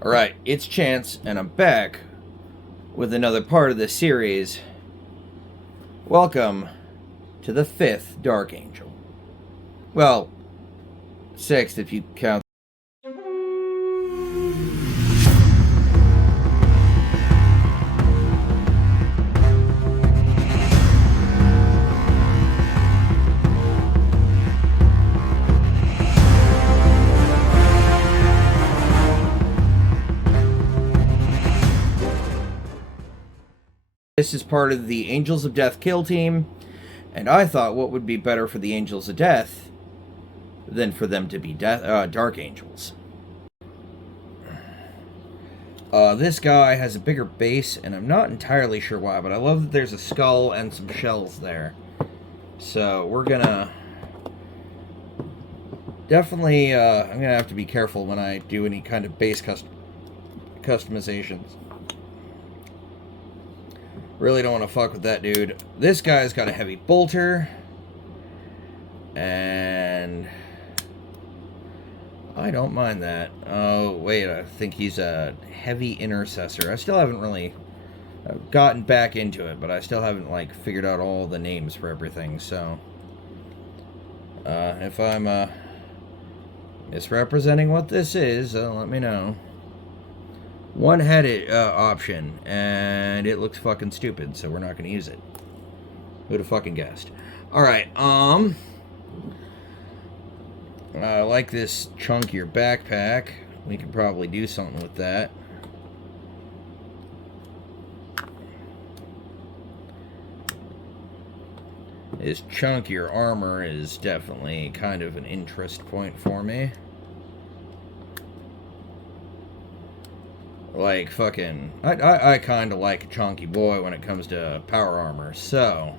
Alright, it's Chance, and I'm back with another part of this series. Welcome to the 5th Dark Angel. Well, 6th if you count. This is part of the Angels of Death kill team, and I thought what would be better for the Angels of Death than for them to be Dark Angels. This guy has a bigger base, and I'm not entirely sure why, but I love that there's a skull and some shells there. So we're gonna definitely, I'm gonna have to be careful when I do any kind of base customizations. Really don't want to fuck with that dude. This guy's got a heavy bolter. And I don't mind that. Oh, wait, I think he's a heavy intercessor. I still haven't really gotten back into it, but I still haven't, like, figured out all the names for everything, so if I'm misrepresenting what this is, let me know. One-headed option, and it looks fucking stupid, so we're not going to use it. Who'd have fucking guessed? Alright, I like this chunkier backpack. We could probably do something with that. This chunkier armor is definitely kind of an interest point for me. Like, fucking... I kind of like a chunky boy when it comes to power armor, so...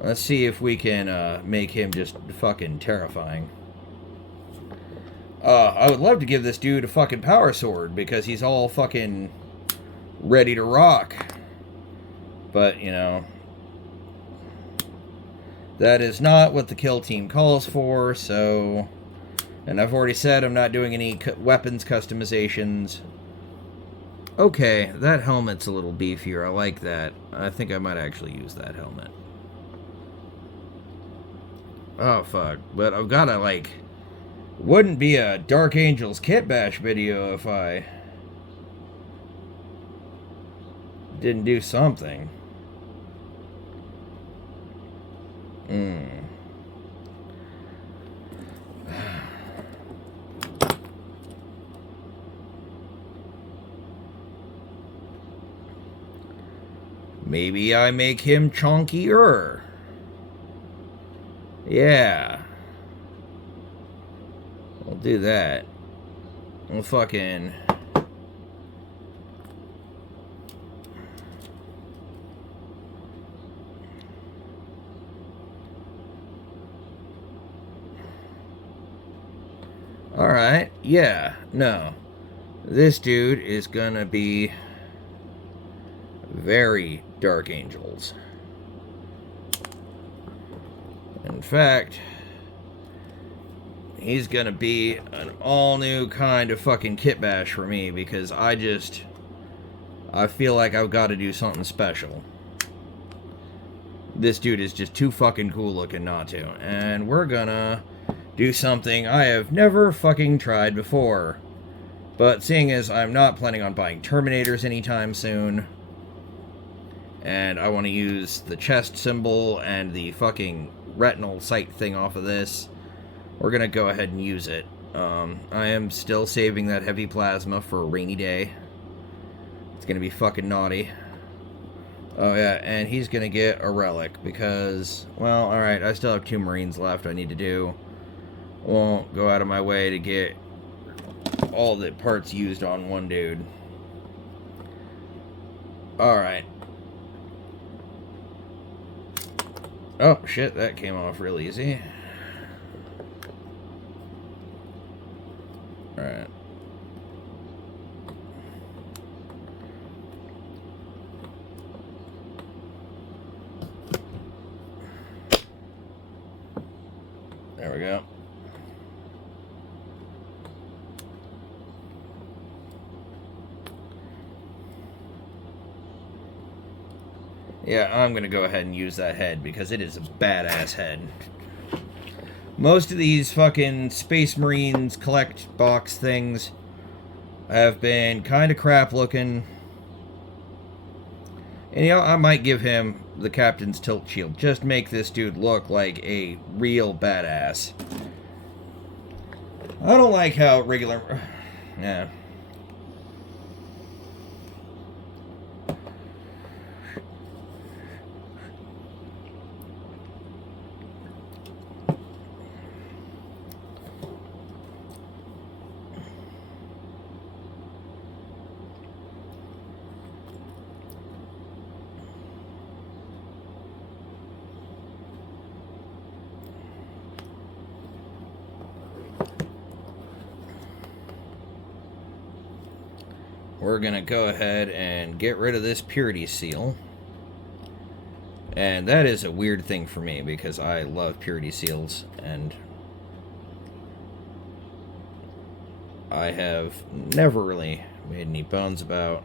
Let's see if we can make him just fucking terrifying. I would love to give this dude a fucking power sword, because he's all fucking ready to rock. But, you know... That is not what the kill team calls for, so... And I've already said I'm not doing any weapons customizations. Okay, that helmet's a little beefier. I like that. I think I might actually use that helmet. Oh, fuck. But I've gotta, like... Wouldn't be a Dark Angels kit bash video if I... didn't do something. Maybe I make him chunkier. Yeah. We'll do that. We'll fucking... Alright, yeah, no. This dude is gonna be very Dark Angels. In fact, he's gonna be an all-new kind of fucking kit bash for me, because I feel like I've got to do something special. This dude is just too fucking cool looking not to. And we're gonna do something I have never fucking tried before. But seeing as I'm not planning on buying Terminators anytime soon, and I want to use the chest symbol and the fucking retinal sight thing off of this, we're gonna go ahead and use it. I am still saving that heavy plasma for a rainy day. It's gonna be fucking naughty. Oh yeah, and he's gonna get a relic because, well, alright, I still have 2 Marines left I need to do. Won't go out of my way to get all the parts used on one dude. Alright. Oh, shit, that came off real easy. Alright. There we go. Yeah, I'm going to go ahead and use that head because it is a badass head. Most of these fucking Space Marines collect box things have been kind of crap looking. And, you know, I might give him the Captain's Tilt Shield. Just make this dude look like a real badass. I don't like how regular... Yeah. We're going to go ahead and get rid of this purity seal. And that is a weird thing for me because I love purity seals, and I have never really made any bones about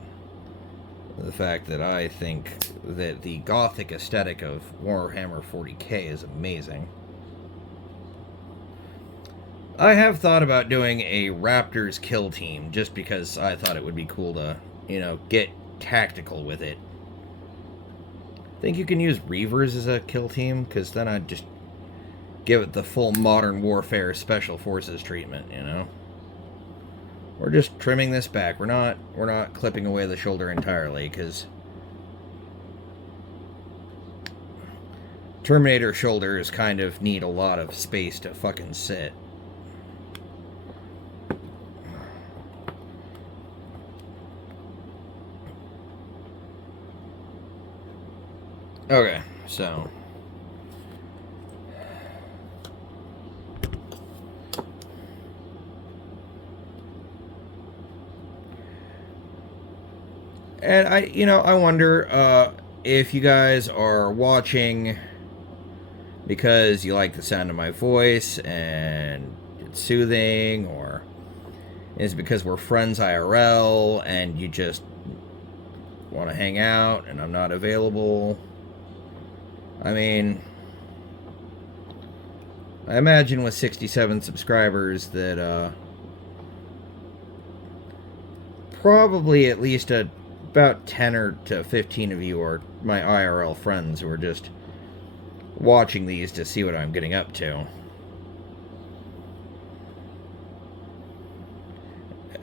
the fact that I think that the gothic aesthetic of Warhammer 40k is amazing. I have thought about doing a Raptors kill team just because I thought it would be cool to, you know, get tactical with it. Think you can use Reavers as a kill team? Because then I'd just give it the full Modern Warfare Special Forces treatment, you know? We're just trimming this back. We're not clipping away the shoulder entirely, because Terminator shoulders kind of need a lot of space to fucking sit. Okay, so... And I wonder if you guys are watching because you like the sound of my voice and it's soothing, or is it because we're friends IRL and you just want to hang out and I'm not available? I mean, I imagine with 67 subscribers that probably at least about 10 or to 15 of you are my IRL friends who are just watching these to see what I'm getting up to.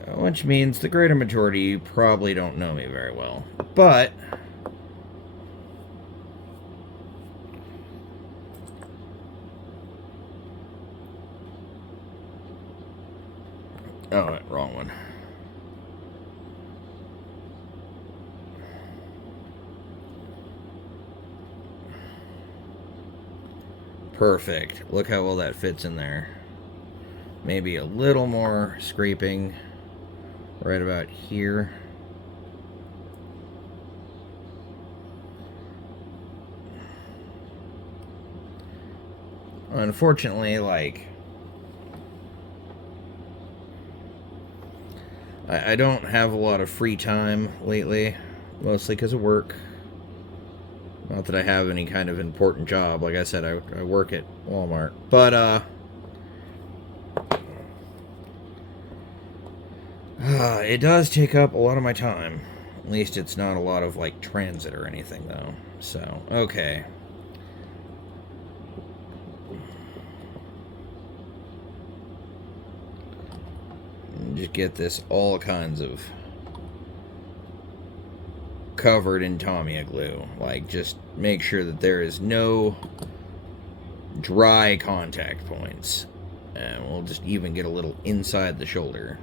Which means the greater majority probably don't know me very well. But... oh, wrong one. Perfect. Look how well that fits in there. Maybe a little more scraping right about here. Unfortunately, like, I don't have a lot of free time lately, mostly because of work. Not that I have any kind of important job. Like I said, I work at Walmart. But, it does take up a lot of my time. At least it's not a lot of, like, transit or anything, though. So, okay. Just get this all kinds of covered in Tamiya glue. Like, just make sure that there is no dry contact points. And we'll just even get a little inside the shoulder.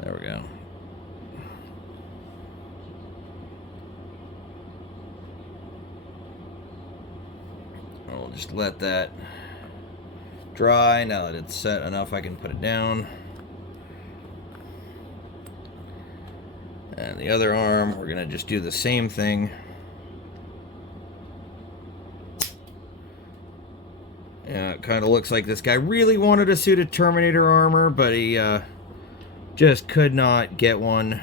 There we go. I'll just let that dry. Now that it's set enough, I can put it down. And the other arm, we're going to just do the same thing. Yeah, it kind of looks like this guy really wanted a suit of Terminator armor, but he just could not get one.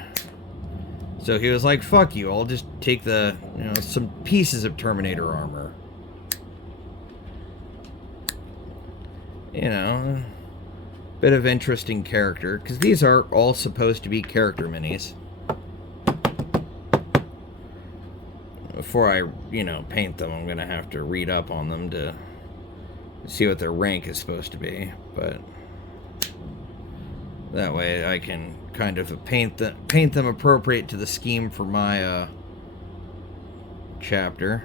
So he was like, fuck you, I'll just take the, some pieces of Terminator armor. Bit of interesting character, because these are all supposed to be character minis. Before I, paint them, I'm going to have to read up on them to see what their rank is supposed to be, but that way I can kind of paint them appropriate to the scheme for my chapter.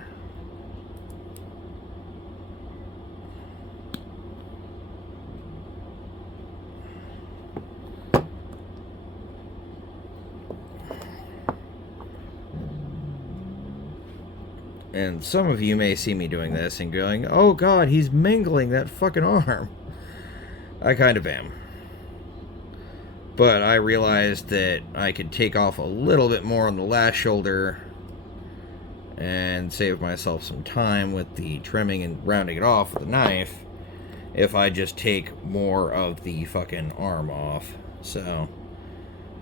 And some of you may see me doing this and going, oh god, he's mingling that fucking arm. I kind of am. But I realized that I could take off a little bit more on the last shoulder and save myself some time with the trimming and rounding it off with a knife if I just take more of the fucking arm off. So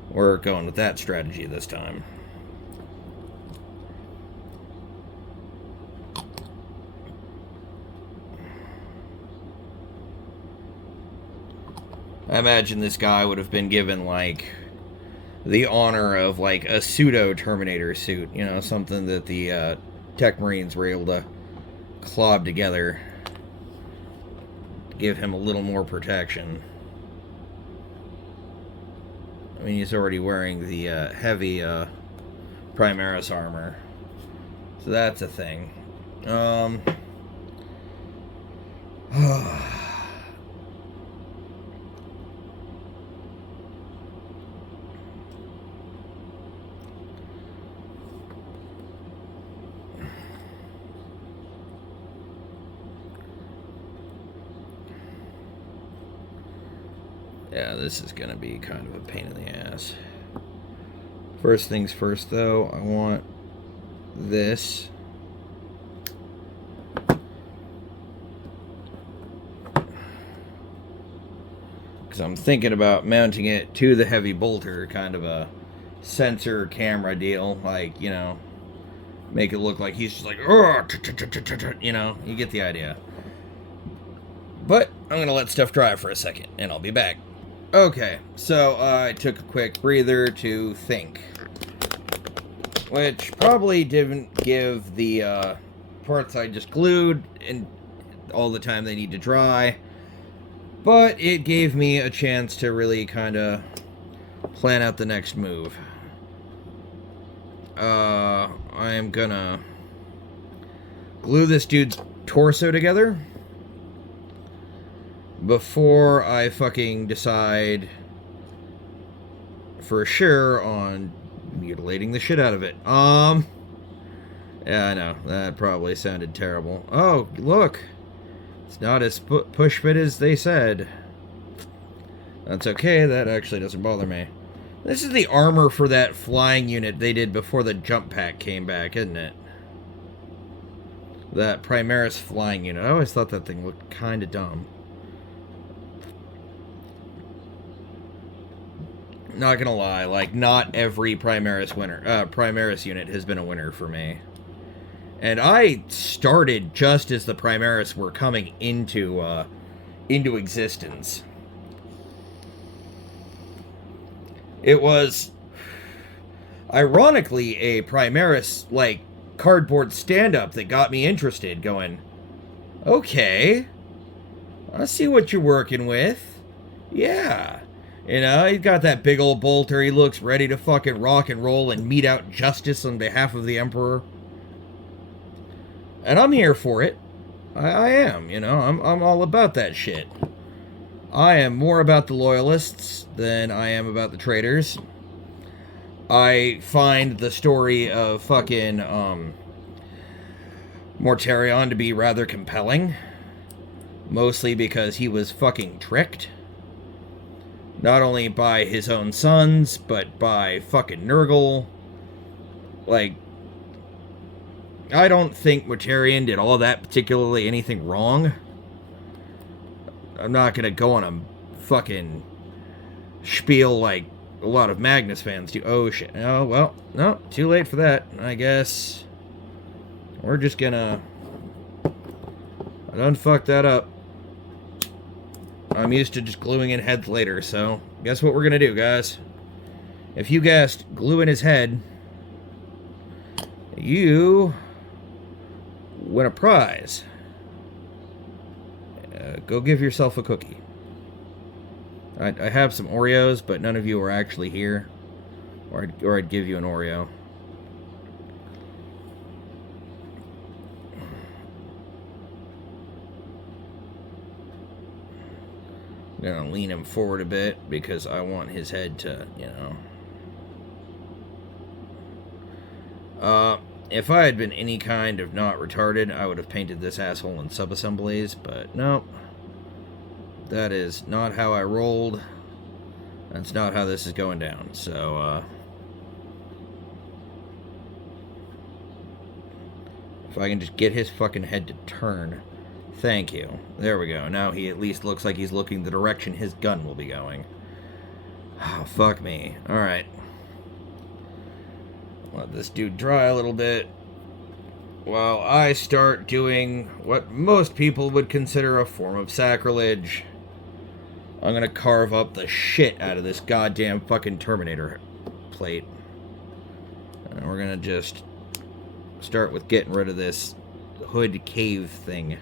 we're going with that strategy this time. I imagine this guy would have been given, like, the honor of, like, a pseudo-Terminator suit. Something that the Tech Marines were able to clob together to give him a little more protection. I mean, he's already wearing the heavy Primaris armor. So that's a thing. Yeah, this is going to be kind of a pain in the ass. First things first, though, I want this. Because I'm thinking about mounting it to the heavy bolter, kind of a sensor camera deal. Like, make it look like he's just like, you get the idea. But I'm going to let stuff dry for a second, and I'll be back. Okay, so I took a quick breather to think. Which probably didn't give the parts I just glued and all the time they need to dry. But it gave me a chance to really kind of plan out the next move. I am gonna glue this dude's torso together before I fucking decide for sure on mutilating the shit out of it. Yeah, I know. That probably sounded terrible. Oh, look. It's not as push fit as they said. That's okay. That actually doesn't bother me. This is the armor for that flying unit they did before the jump pack came back, isn't it? That Primaris flying unit. I always thought that thing looked kind of dumb. Not gonna lie, like, not every Primaris unit has been a winner for me. And I started just as the Primaris were coming into existence. It was, ironically, a Primaris, like, cardboard stand-up that got me interested, going, okay, I see what you're working with. Yeah. He's got that big old bolter. He looks ready to fucking rock and roll and mete out justice on behalf of the Emperor. And I'm here for it. I am, I'm all about that shit. I am more about the loyalists than I am about the traitors. I find the story of fucking Mortarion to be rather compelling. Mostly because he was fucking tricked. Not only by his own sons, but by fucking Nurgle. Like, I don't think Mortarion did all that particularly anything wrong. I'm not gonna go on a fucking spiel like a lot of Magnus fans do. Oh shit. Oh, well, no, too late for that. I guess we're just gonna... I done fucked that up. I'm used to just gluing in heads later, so guess what we're gonna do, guys? If you guessed glue in his head, you win a prize. Go give yourself a cookie. I have some Oreos, but none of you are actually here. Or I'd give you an Oreo. I'm gonna lean him forward a bit because I want his head to, you know. If I had been any kind of not retarded, I would have painted this asshole in sub-assemblies, but nope. That is not how I rolled. That's not how this is going down, so, if I can just get his fucking head to turn. Thank you. There we go. Now he at least looks like he's looking the direction his gun will be going. Oh, fuck me. Alright. Let this dude dry a little bit while I start doing what most people would consider a form of sacrilege. I'm gonna carve up the shit out of this goddamn fucking Terminator plate. And we're gonna just start with getting rid of this hood cave thing.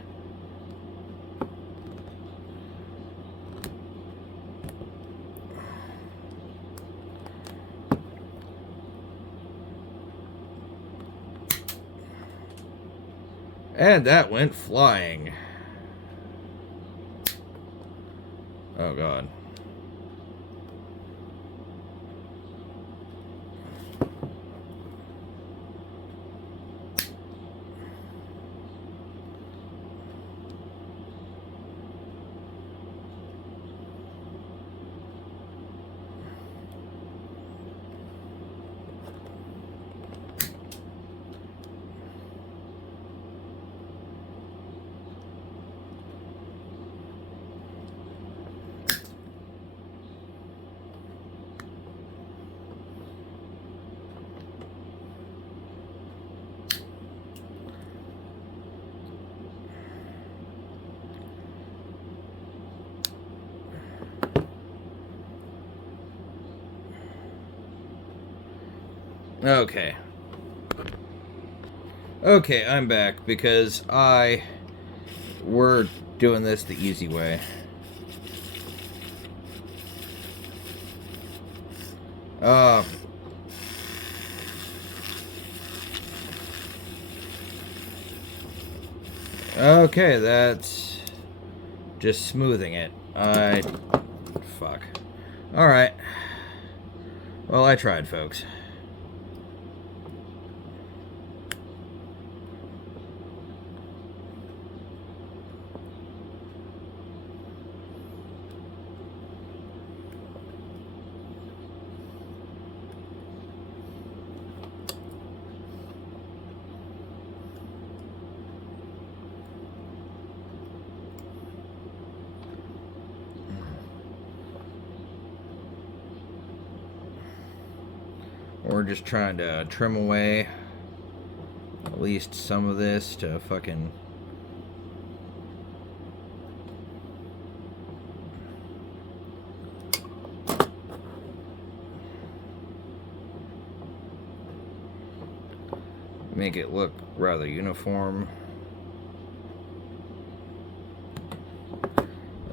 And that went flying. Oh, God. Okay. Okay, I'm back because we're doing this the easy way. Okay, that's just smoothing it. Fuck. Alright. Well, I tried, folks. We're just trying to trim away at least some of this to fucking... make it look rather uniform.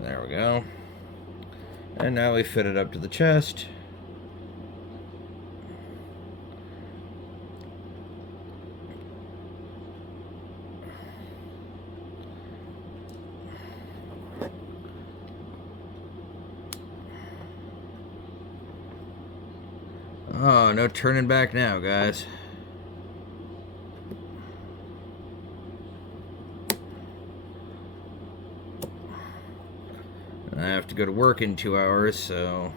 There we go. And now we fit it up to the chest. Oh, no turning back now, guys. I have to go to work in 2 hours, so...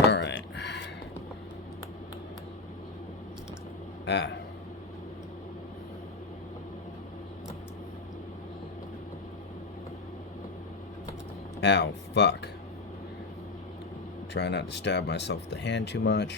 Alright. Ah. Ow, fuck. Try not to stab myself with the hand too much.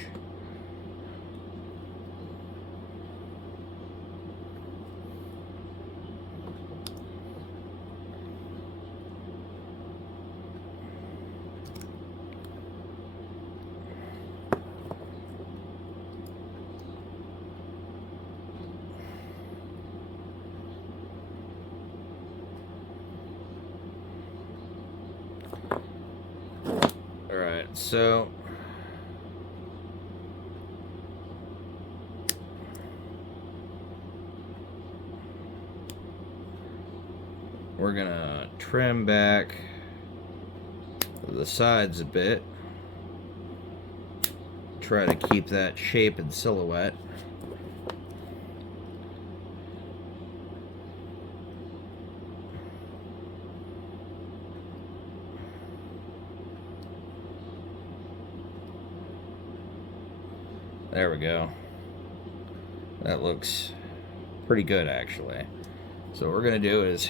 Alright, so... we're gonna trim back the sides a bit. Try to keep that shape and silhouette. There we go. That looks pretty good, actually. So what we're going to do is...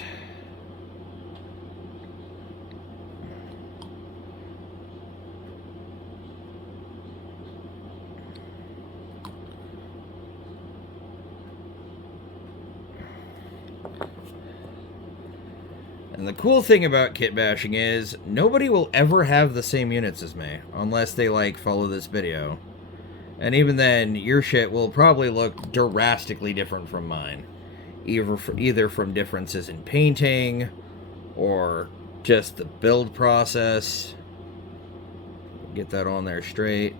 and the cool thing about kit bashing is nobody will ever have the same units as me, unless they, like, follow this video. And even then, your shit will probably look drastically different from mine. Either from differences in painting, or just the build process. Get that on there straight,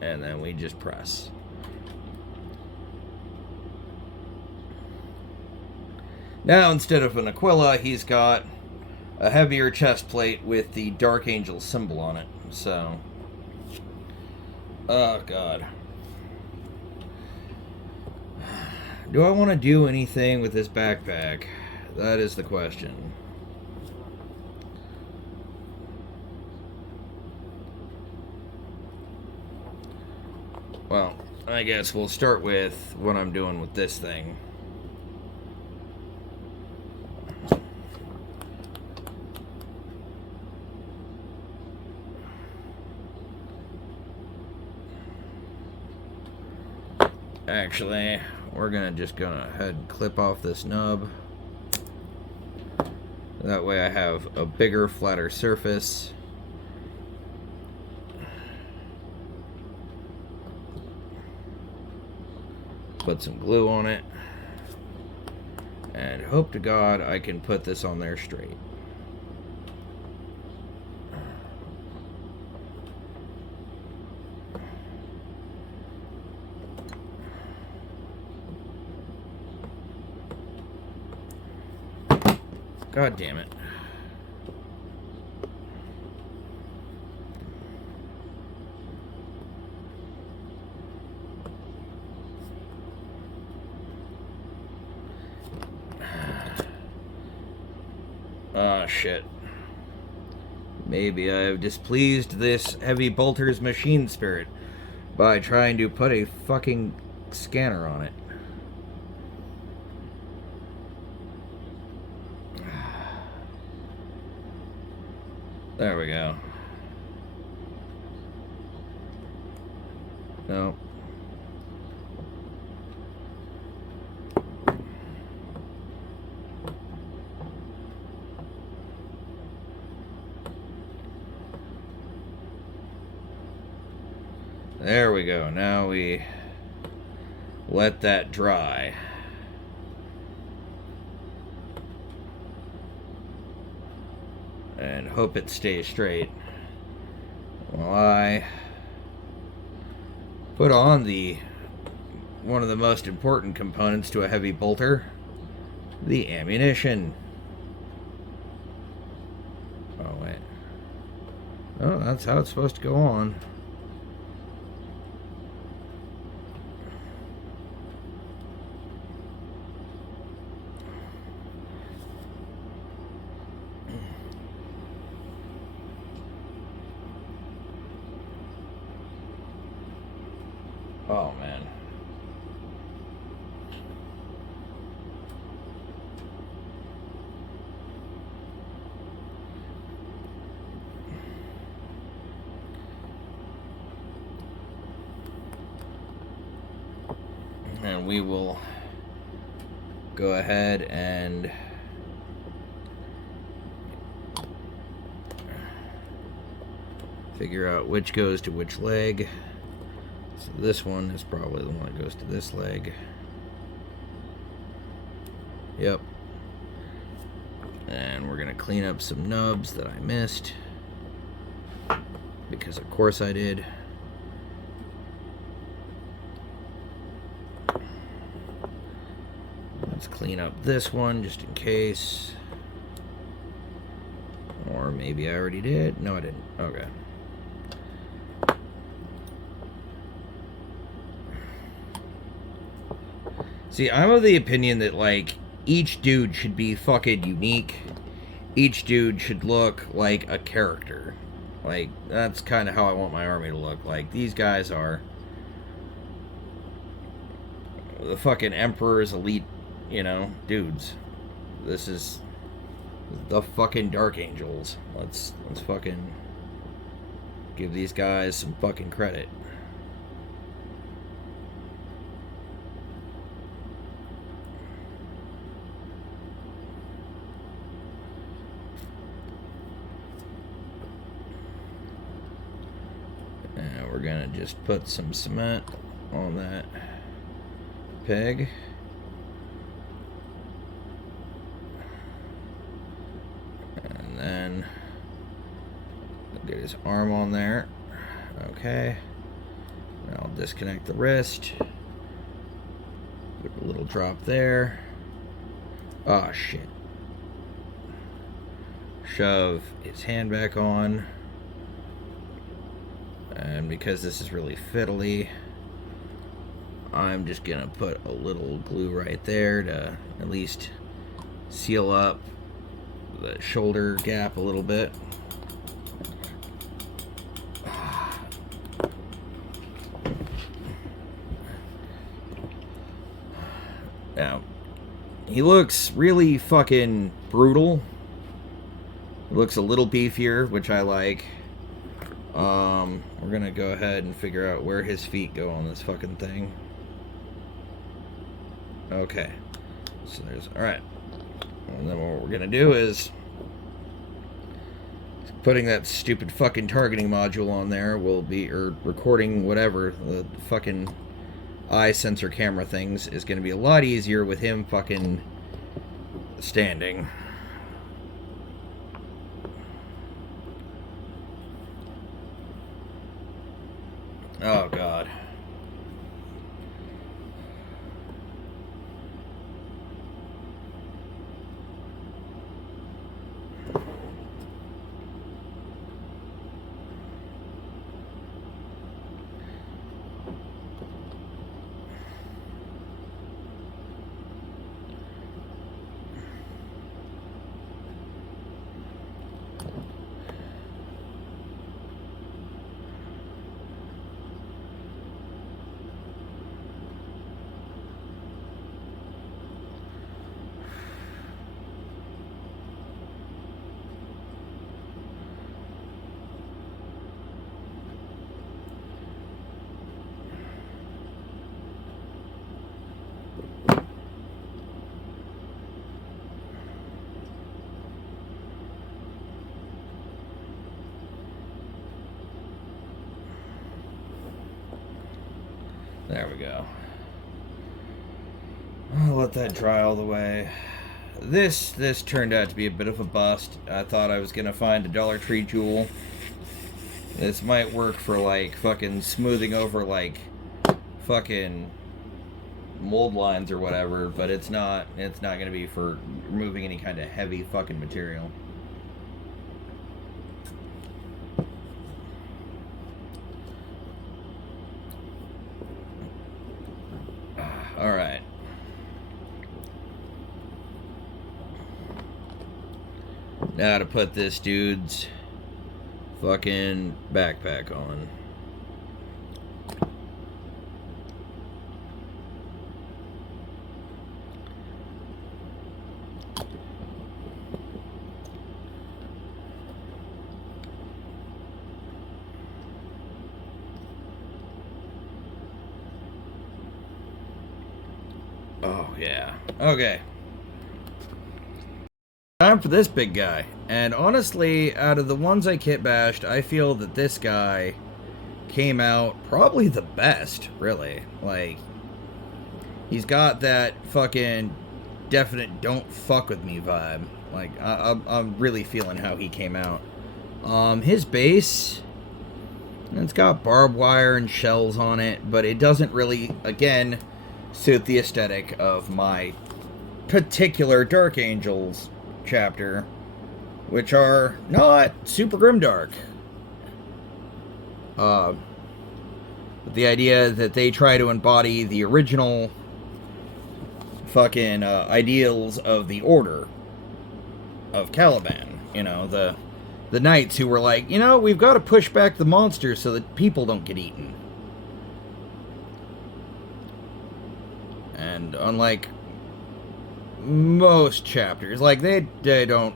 and then we just press. Now, instead of an Aquila, he's got a heavier chest plate with the Dark Angel symbol on it. So... oh, God. Do I want to do anything with this backpack? That is the question. Well, I guess we'll start with what I'm doing with this thing. Actually, we're gonna just go ahead and clip off this nub. That way I have a bigger, flatter surface. Put some glue on it. And hope to God I can put this on there straight. God damn it. Ah, shit. Maybe I have displeased this heavy bolter's machine spirit by trying to put a fucking scanner on it. There we go. No. There we go. Now we let that dry. And hope it stays straight while I put on one of the most important components to a heavy bolter, the ammunition. Oh wait. Oh, that's how it's supposed to go on. Oh, man. And we will go ahead and figure out which goes to which leg. So this one is probably the one that goes to this leg. Yep. And we're gonna clean up some nubs that I missed, because of course I did. Let's clean up this one just in case. Or maybe I already did. No, I didn't. Okay. See, I'm of the opinion that, like, each dude should be fucking unique. Each dude should look like a character. Like, that's kind of how I want my army to look. Like, these guys are the fucking Emperor's elite, you know, dudes. This is the fucking Dark Angels. Let's fucking give these guys some fucking credit. And we're gonna just put some cement on that peg. And then get his arm on there. Okay. Now I'll disconnect the wrist. Put a little drop there. Oh shit. Shove his hand back on. And because this is really fiddly, I'm just gonna put a little glue right there to at least seal up the shoulder gap a little bit. Now, he looks really fucking brutal. He looks a little beefier, which I like. We're gonna go ahead and figure out where his feet go on this fucking thing. Okay. So there's... Alright. And then what we're gonna do is... putting that stupid fucking targeting module on there will be... or recording whatever, the fucking eye sensor camera things, is gonna be a lot easier with him fucking standing. Oh, God. There we go. I'll let that dry all the way. This turned out to be a bit of a bust. I thought I was gonna find a Dollar Tree jewel. This might work for, like, fucking smoothing over, like, fucking mold lines or whatever, but it's not gonna be for removing any kind of heavy fucking material. Alright. Now to put this dude's fucking backpack on. Oh, yeah. Okay. Time for this big guy. And honestly, out of the ones I kit bashed, I feel that this guy came out probably the best, really. Like, he's got that fucking definite don't fuck with me vibe. Like, I'm really feeling how he came out. His base, it's got barbed wire and shells on it, but it doesn't really, again, suit the aesthetic of my particular Dark Angels chapter, which are not super grimdark. The idea that they try to embody the original fucking ideals of the Order of Caliban. You know, the knights who were like, you know, we've got to push back the monsters so that people don't get eaten. And unlike most chapters, like they don't,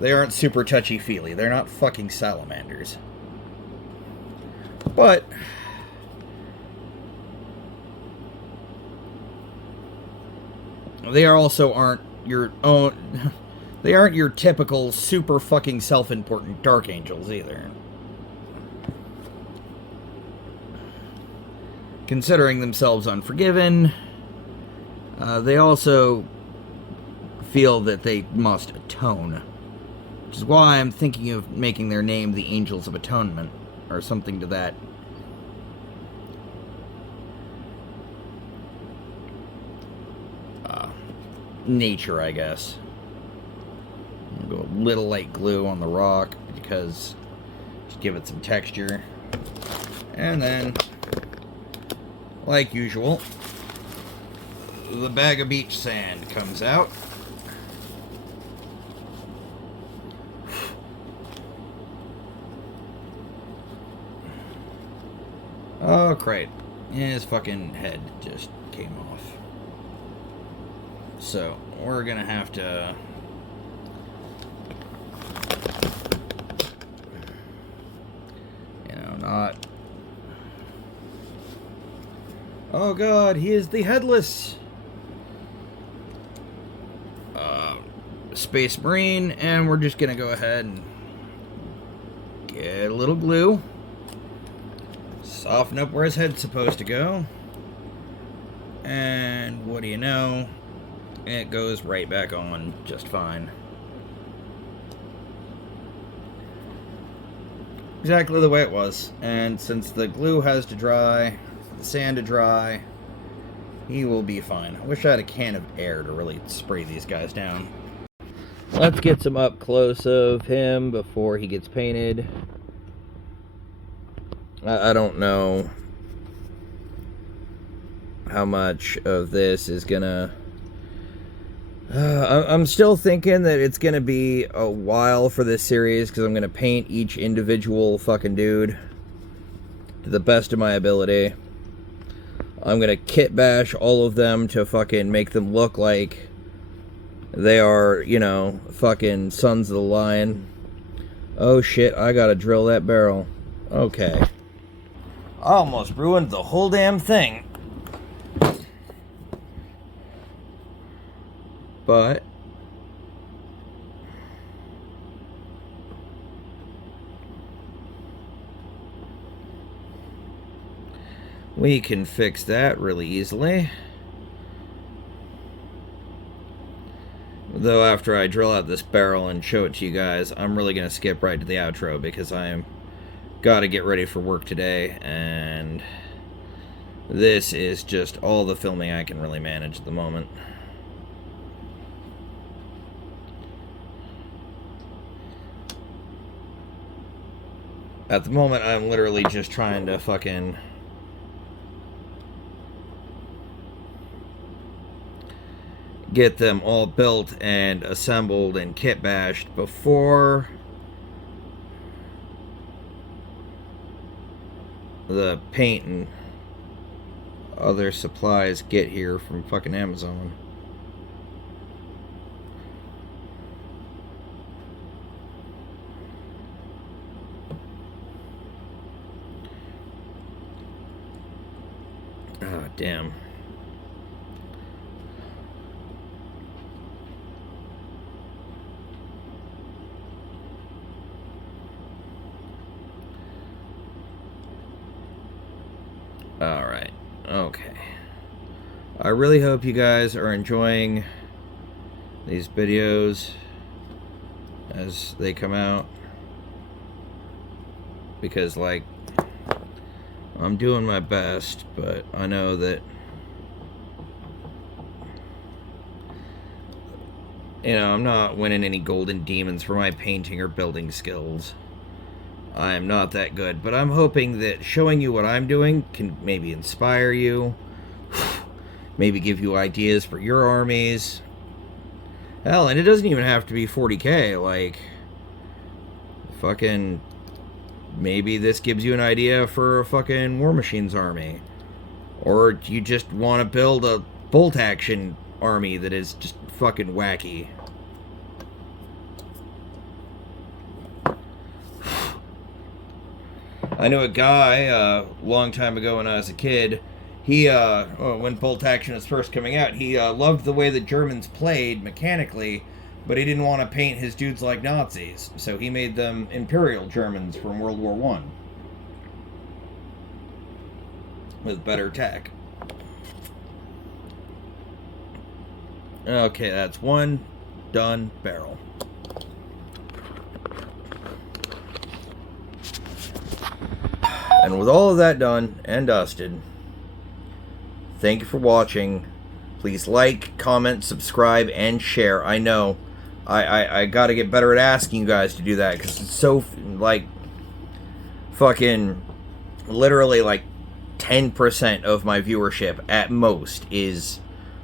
they aren't super touchy-feely. They're not fucking salamanders. But they also aren't your own. They aren't your typical super fucking self-important Dark Angels either. Considering themselves unforgiven, they also feel that they must atone. Which is why I'm thinking of making their name the Angels of Atonement, or something to that. Nature, I guess. I'll go a little light glue on the rock, because just give it some texture. And then, like usual, the bag of beach sand comes out. Oh, great. His fucking head just came off. So, we're gonna have to... You know, not... Oh god, he is the Headless! Space Marine, and we're just gonna go ahead and get a little glue. Soften up where his head's supposed to go. And what do you know? It goes right back on just fine. Exactly the way it was. And since the glue has to dry, the sand to dry, he will be fine. I wish I had a can of air to really spray these guys down. Let's get some up close of him before he gets painted. I don't know how much of this is gonna... I'm still thinking that it's gonna be a while for this series, because I'm gonna paint each individual fucking dude to the best of my ability. I'm gonna kit bash all of them to fucking make them look like they are, you know, fucking sons of the lion. Oh shit, I gotta drill that barrel. Okay. I almost ruined the whole damn thing. But we can fix that really easily. Though after I drill out this barrel and show it to you guys, I'm really going to skip right to the outro, because I'm got to get ready for work today, and this is just all the filming I can really manage at the moment. At the moment, I'm literally just trying to fucking get them all built and assembled and kit bashed before the paint and other supplies get here from fucking Amazon. Oh, damn. Alright, okay. I really hope you guys are enjoying these videos as they come out. Because, like, I'm doing my best, but I know that, you know, I'm not winning any golden demons for my painting or building skills. I am not that good, but I'm hoping that showing you what I'm doing can maybe inspire you, maybe give you ideas for your armies. Hell, and it doesn't even have to be 40k, like, fucking, maybe this gives you an idea for a fucking War Machines army. Or you just want to build a bolt action army that is just fucking wacky. I know a guy, a long time ago when I was a kid, he, when Bolt Action was first coming out, he loved the way the Germans played mechanically, but he didn't want to paint his dudes like Nazis, so he made them Imperial Germans from World War I. With better tech. Okay, that's one done barrel. And with all of that done and dusted, thank you for watching. Please like, comment, subscribe, and share. I know I gotta get better at asking you guys to do that, because it's so, like, fucking literally like 10% of my viewership at most is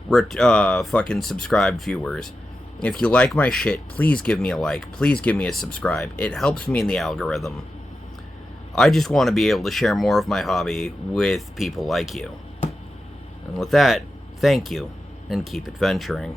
fucking subscribed viewers. If you like my shit, please give me a like. Please give me a subscribe. It helps me in the algorithm. I just want to be able to share more of my hobby with people like you. And with that, thank you, and keep adventuring.